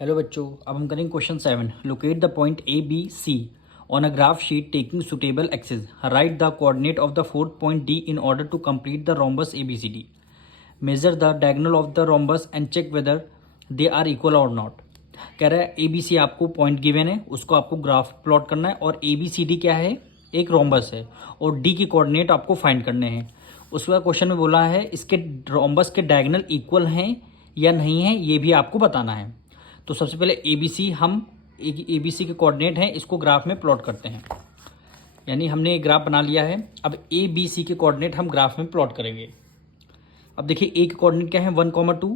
Hello बच्चों, अब हम करेंगे question 7। Locate the point A B C on a graph sheet taking suitable axes. Write the coordinate of the fourth point D in order to complete the rhombus A B C D. Measure the diagonal of the rhombus and check whether they are equal or not. कह रहा है ए B सी आपको point given है, उसको आपको graph plot करना है और ए बी सी डी क्या है, एक रोम्बस है और डी की कोऑर्डिनेट आपको फाइंड करने हैं। उसके बाद क्वेश्चन में बोला है इसके रोम्बस के डायगोनल इक्वल हैं या नहीं है, ये भी आपको बताना है। तो सबसे पहले ए बी सी के कोऑर्डिनेट हैं, इसको ग्राफ में प्लॉट करते हैं। यानी हमने एक ग्राफ बना लिया है। अब ए बी सी के कोऑर्डिनेट हम ग्राफ में प्लॉट करेंगे। अब देखिए ए के कोऑर्डिनेट क्या है 1,2।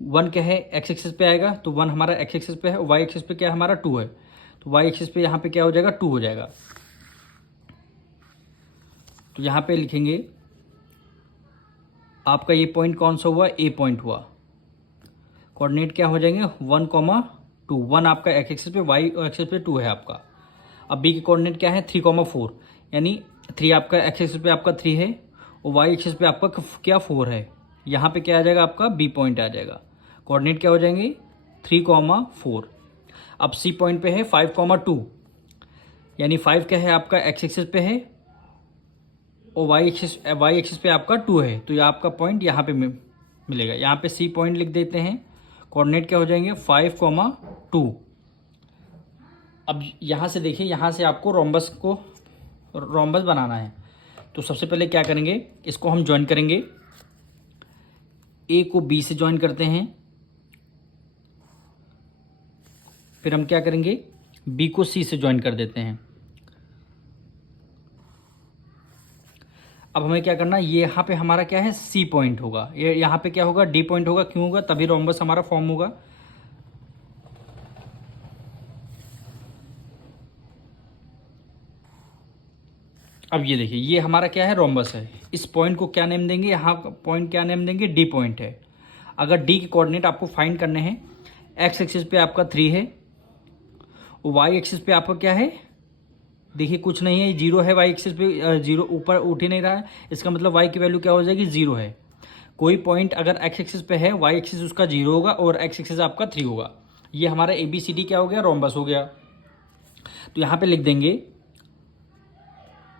1 क्या है एक्स एक्सिस पे आएगा, तो 1 हमारा एक्स एक्सिस पे है। वाई एक्सिस पे क्या है हमारा 2 है, तो वाई एक्सिस पे यहाँ पे क्या हो जाएगा 2 हो जाएगा। तो यहाँ पे लिखेंगे आपका ये पॉइंट कौन सा हुआ, ए पॉइंट हुआ। कोऑर्डिनेट क्या हो जाएंगे 1,2। 1 आपका एक्स एक्सिस पे, वाई एक्सिस पे 2 है आपका। अब बी के कोऑर्डिनेट क्या है 3,4, यानी 3 आपका एक्स एक्सिस पे आपका 3 है और वाई एक्सिस पे आपका क्या 4 है। यहाँ पे क्या आ जाएगा आपका बी पॉइंट आ जाएगा। कोऑर्डिनेट क्या हो जाएंगे 3,4। अब सी पॉइंट पे है 5,2, यानी 5 क्या है आपका एक्स एक्सिस पे है और वाई एक्सिस पे आपका 2 है, तो ये आपका पॉइंट यहाँ पे मिलेगा। यहाँ पे सी पॉइंट लिख देते हैं। कोऑर्डिनेट क्या हो जाएंगे 5,2। अब यहाँ से देखिए, यहाँ से आपको रोम्बस बनाना है। तो सबसे पहले क्या करेंगे, इसको हम ज्वाइन करेंगे। ए को बी से ज्वाइन करते हैं, फिर हम क्या करेंगे बी को सी से ज्वाइन कर देते हैं। अब हमें क्या करना है, ये यहाँ पे हमारा क्या है सी पॉइंट होगा, ये यहाँ पे क्या होगा डी पॉइंट होगा। क्यों होगा, तभी रोम्बस हमारा फॉर्म होगा। अब ये देखिए ये हमारा क्या है रोम्बस है। इस पॉइंट को क्या नेम देंगे, यहाँ पॉइंट क्या नेम देंगे डी पॉइंट है। अगर डी के कोऑर्डिनेट आपको फाइंड करने हैं, एक्स एक्सिस पे आपका 3 है और वाई एक्सिस पे आपका क्या है, देखिए कुछ नहीं है, 0 है। वाई एक्सिस पे 0 ऊपर उठ ही नहीं रहा है, इसका मतलब वाई की वैल्यू क्या हो जाएगी 0 है। कोई पॉइंट अगर एक्स एक्सिस पे है, वाई एक्सिस उसका 0 होगा और एक्स एक्सिस आपका 3 होगा। ये हमारा ए बी सी डी क्या हो गया रोम्बस हो गया। तो यहाँ पे लिख देंगे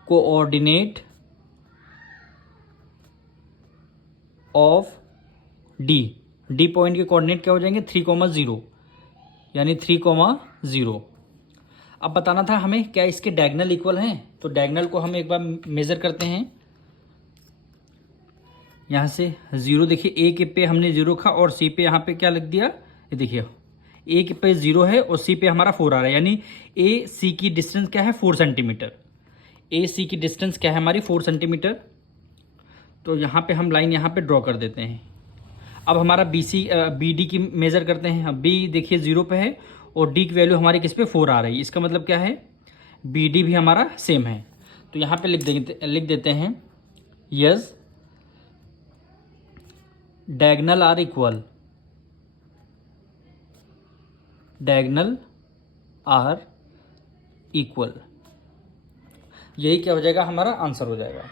कोऑर्डिनेट ऑफ डी पॉइंट के कोऑर्डिनेट क्या हो जाएंगे 3,0, यानी 3,0। अब बताना था हमें क्या इसके डायगोनल इक्वल हैं, तो डायगोनल को हम एक बार मेजर करते हैं। यहाँ से 0 देखिए, ए के पे हमने 0 रखा और सी पे यहाँ पे क्या लिख दिया, ये देखिए ए के पे 0 है और सी पे हमारा 4 आ रहा है, यानी ए सी की डिस्टेंस क्या है 4 सेंटीमीटर। ए सी की डिस्टेंस क्या है हमारी 4 सेंटीमीटर। तो यहाँ पे हम लाइन यहाँ पे ड्रॉ कर देते हैं। अब हमारा बी डी की मेज़र करते हैं। बी देखिए 0 पे है और डी की वैल्यू हमारी किस पे 4 आ रही है, इसका मतलब क्या है बी डी भी हमारा सेम है। तो यहाँ पे लिख देते हैं yes diagonal are equal, diagonal are equal. यही क्या हो जाएगा हमारा आंसर हो जाएगा।